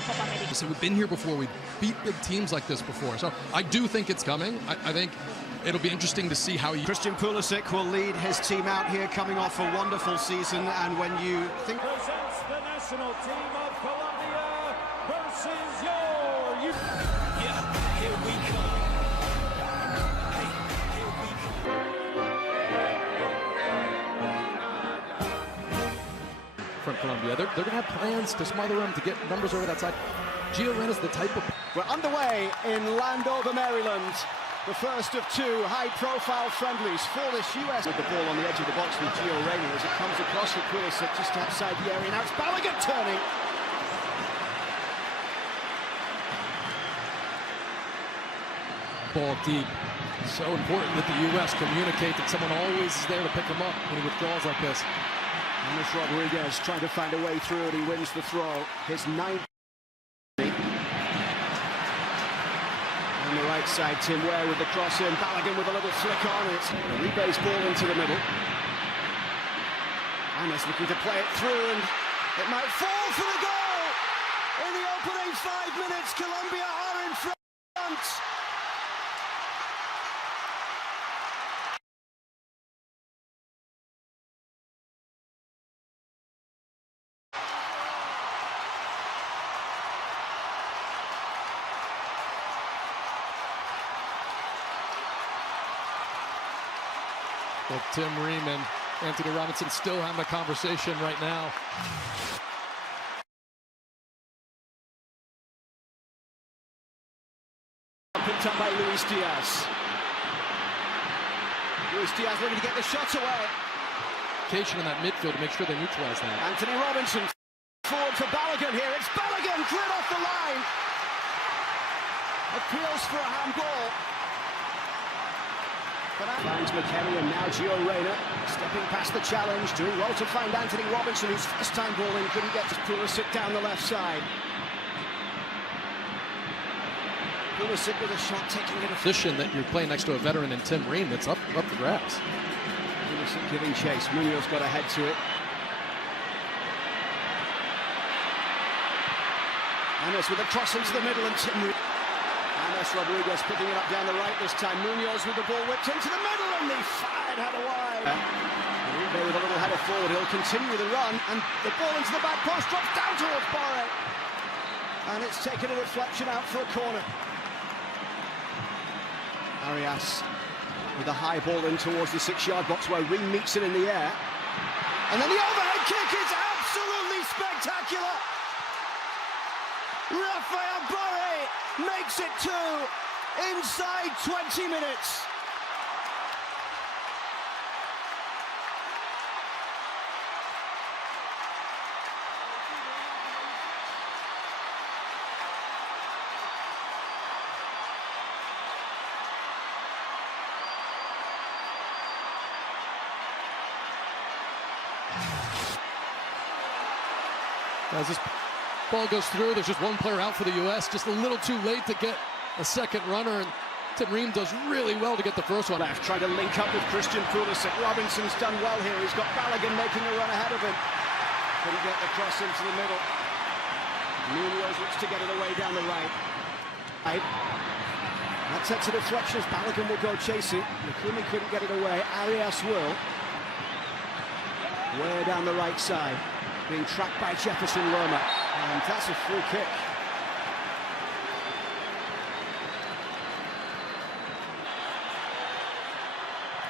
Copa America. So we've been here before. We've beat big teams like this before. So I do think it's coming. I think it'll be interesting to see how Christian Pulisic will lead his team out here, coming off a wonderful season. And when you think presents the national team of Colombia versus your here we come. From Colombia, they're going to have plans to smother them, to get numbers over that side. Gio Reyna's the type of... We're underway in Landover, Maryland. The first of two high-profile friendlies for this U.S. With the ball on the edge of the box with Gio Reyna as it comes across with Pulisic just outside the area. Now it's Balogun turning. Ball deep. So important that the U.S. communicate that someone always is there to pick him up when he withdraws like this. James Rodriguez trying to find a way through and he wins the throw. His ninth. On the right side, Tim Ware with the cross in. Balogun with a little flick on it. A rebase ball into the middle. Ames looking to play it through and it might fall for the goal. In the opening 5 minutes, Colombia are in front. Well, Tim Ream and Anthony Robinson still having a conversation right now. Picked up by luisdiaz. luisdiaz looking to get the shot away. In that midfield to make sure they neutralize that. Anthony Robinson forward for Balogun here. It's Balogun cleared off the line. Appeals for a handball. Finds McKennie and now Gio Reyna stepping past the challenge, doing well to find Anthony Robinson, whose first time ball in couldn't get to Pulisic down the left side. Pulisic with a shot taking it. Position that you're playing next to a veteran in Tim Ream that's up the grass. Pulisic giving chase. Munoz got ahead to it. Ames with a cross into the middle and Tim Ream. James Rodriguez picking it up down the right this time. Munoz with the ball whipped into the middle and he fired header wide. Uribe with a little header forward. He'll continue the run and the ball into the back post drops down towards Borre. And it's taken a deflection out for a corner. Arias with a high ball in towards the 6-yard box where Ream meets it in the air. And then the overhead kick is absolutely spectacular. Rafael Borre makes it 2 inside 20 minutes. As this ball goes through, there's just one player out for the U.S. Just a little too late to get a second runner, and Tim Ream does really well to get the first one. Left, trying to link up with Christian Pulisic. Robinson's done well here. He's got Balogun making a run ahead of him. Couldn't get the cross into the middle. Munoz looks to get it away down the right. That sets a deflection as Balogun will go chasing. McCooney couldn't get it away. Arias will. Way down the right side. Being tracked by Jefferson Lerma. And that's a free kick.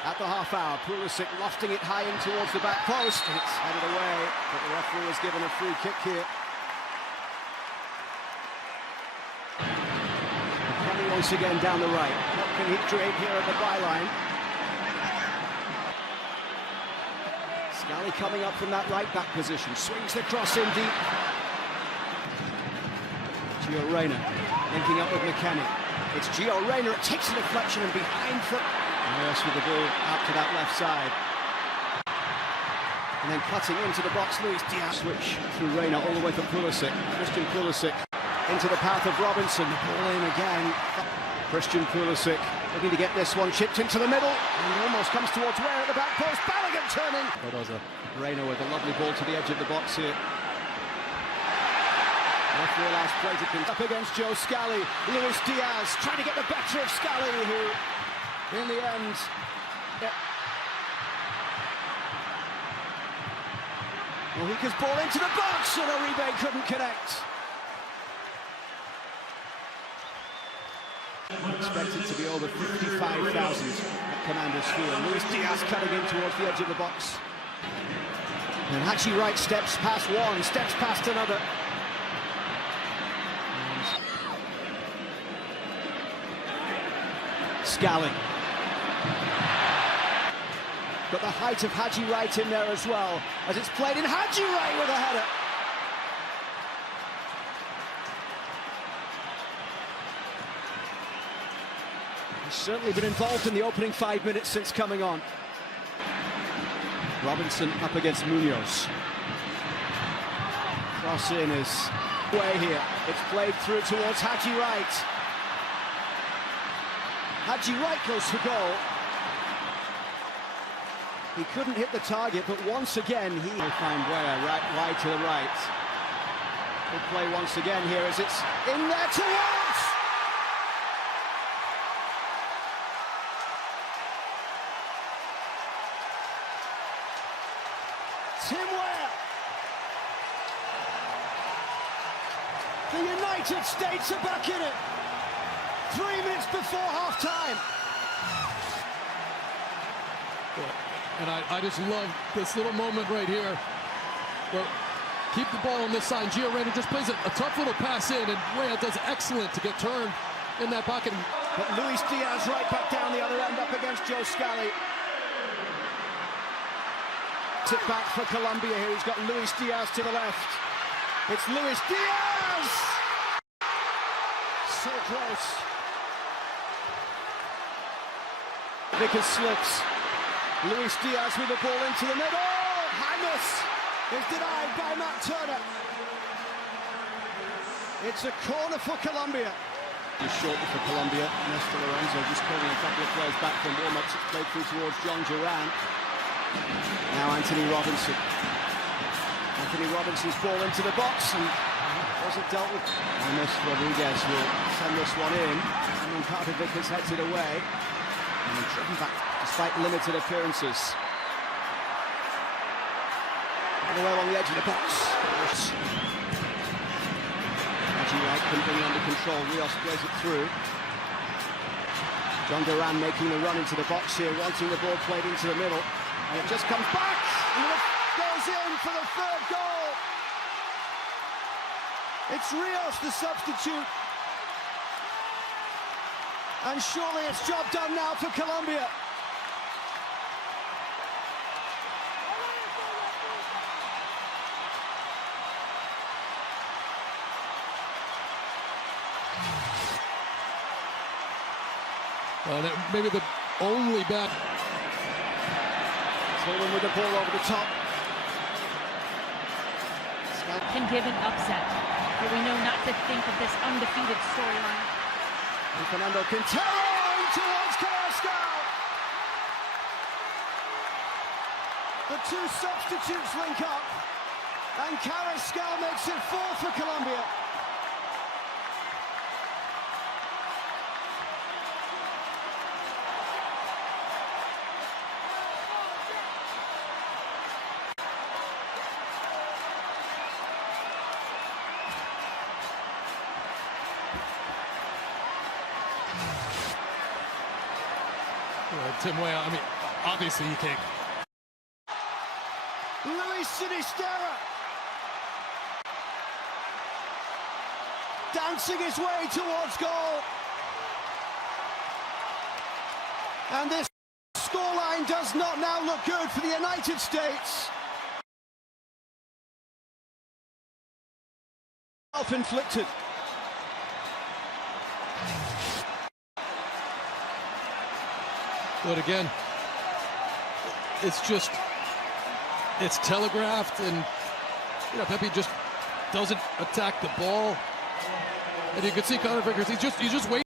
At the half hour, Pulisic lofting it high in towards the back post. And it's headed away, but the referee has given a free kick here. Coming once again down the right. What can he create here at the byline? Scally coming up from that right back position. Swings the cross in deep. Gio Reyna linking up with McKennie. It's Gio Reyna. It takes a deflection and behind foot. Yes, with the ball out to that left side. And then cutting into the box, luisdiaz. Switch through Reyna all the way to Pulisic. Christian Pulisic into the path of Robinson. The ball in again. Christian Pulisic looking to get this one chipped into the middle. And he almost comes towards Ware at the back post. Balogun turning. Reyna with a lovely ball to the edge of the box here. Referee allows play to continue. Up against Joe Scally. Luisdiaz trying to get the better of Scally, who, in the end, Mojica's ball into the box, and Uribe couldn't connect. Expected to be over 55,000 at Commander's Field. Luisdiaz cutting in towards the edge of the box. And Hachi Wright steps past one, steps past another. Scally. Got the height of Haji Wright in there as well, as it's played in. Haji Wright with a header. He's certainly been involved in the opening 5 minutes since coming on. Robinson up against Munoz. Cross in is way here. It's played through towards Haji Wright. Haji Wright goes for goal. He couldn't hit the target, but once again he will find Buena wide to the right. Good play once again here as it's in there towards. Tim Ware. The United States are back in it. 3 minutes before half-time. And I just love this little moment right here where keep the ball on this side. Gio Reyna just plays a tough little pass in, and Wea does excellent to get turned in that pocket. But Luisdiaz right back down the other end up against Joe Scally. Tip back for Colombia here. He's got Luisdiaz to the left. It's Luisdiaz! So close. Vickers slips. Luisdiaz with the ball into the middle. James is denied by Matt Turner. It's a corner for Colombia. It's shortly for Colombia. Néstor Lorenzo just calling a couple of players back from warm-ups. It's played through towards John Duran. Now Anthony Robinson. Anthony Robinson's ball into the box and wasn't dealt with. James Rodriguez will send this one in. And then Carter Vickers heads it away. And then driven back despite limited appearances. All the way along the edge of the box. Haji Wright couldn't bring it under control. Rios plays it through. John Duran making the run into the box here, wanting the ball played into the middle. And it just comes back, and it goes in for the third goal. It's Rios, the substitute. And surely it's job done now for Colombia. Maybe the only bat. Tolman with the ball over the top. Can give an upset, but we know not to think of this undefeated storyline. And Fernando Quintero towards Carrascal. The two substitutes link up, and Carrascal makes it 4 for Colombia. Tim Wea, I mean, obviously he can't. Luis Sinisterra dancing his way towards goal. And this scoreline does not now look good for the United States. Self-inflicted. But again, it's telegraphed, and Pepe just doesn't attack the ball, and you can see Connor Vickers. He's just waiting.